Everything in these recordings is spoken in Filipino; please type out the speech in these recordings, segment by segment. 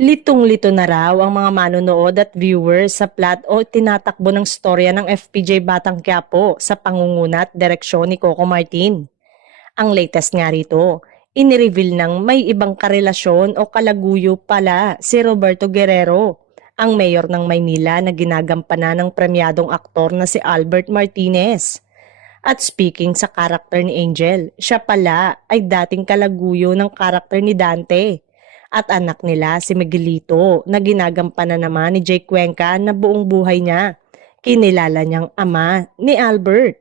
Litong-lito na raw ang mga manonood at viewers sa plot o tinatakbo ng storya ng FPJ Batang Quiapo sa pangunguna at direksyon ni Coco Martin. Ang latest nga rito, inireveal ng may ibang karelasyon o kalaguyo pala si Roberto Guerrero, ang mayor ng Maynila na ginagampanan ng premyadong aktor na si Albert Martinez. At speaking sa karakter ni Angel, siya pala ay dating kalaguyo ng karakter ni Dante. At anak nila si Miguelito na ginagampanan naman ni Jake Cuenca na buong buhay niya. Kinilala niyang ama ni Albert.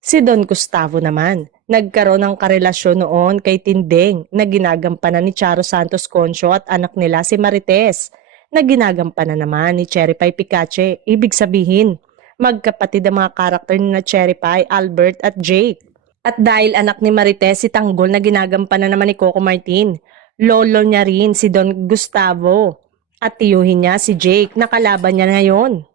Si Don Gustavo naman, nagkaroon ng karelasyon noon kay Tinding na ginagampanan ni Charo Santos Concho at anak nila si Marites na ginagampanan naman ni Cherry Pie Picache. Ibig sabihin, magkapatid ang mga karakter ni na Cherry Pie, Albert at Jake. At dahil anak ni Marites si Tanggol na ginagampanan naman ni Coco Martin, lolo niya rin si Don Gustavo at tiyuhin niya si Jake na kalaban niya ngayon.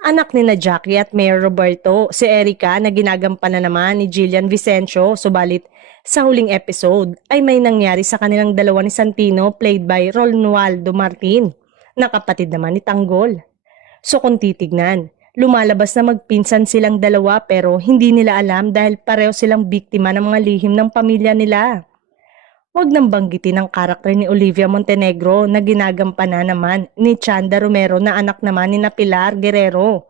Anak ni na Jackie at Mayor Roberto, si Erica na ginagampanan naman ni Jillian Vicencio, subalit sa huling episode ay may nangyari sa kanilang dalawa ni Santino played by Ronaldo Martin na kapatid naman ni Tanggol. So kung titignan, lumalabas na magpinsan silang dalawa pero hindi nila alam dahil pareho silang biktima ng mga lihim ng pamilya nila. Huwag nang banggitin ang karakter ni Olivia Montenegro na ginagampanan naman ni Chanda Romero na anak naman ni na Pilar Guerrero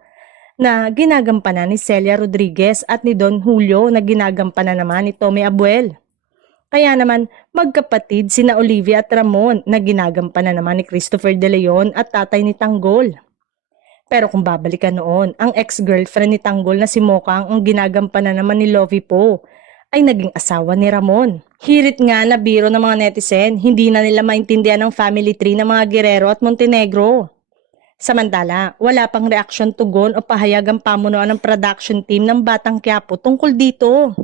na ginagampanan ni Celia Rodriguez at ni Don Julio na ginagampanan naman ni Tommy Abuel. Kaya naman magkapatid sina Olivia at Ramon na ginagampanan naman ni Christopher De Leon at tatay ni Tanggol. Pero kung babalikan noon, ang ex-girlfriend ni Tanggol na si Mokang ang ginagampanan naman ni Lovie Po ay naging asawa ni Ramon. Hirit nga na biro ng mga netizen, hindi na nila maintindihan ang family tree ng mga Guerrero at Montenegro. Samantala, wala pang reaksyon tugon o pahayag ang pamunuan ng production team ng Batang Quiapo tungkol dito.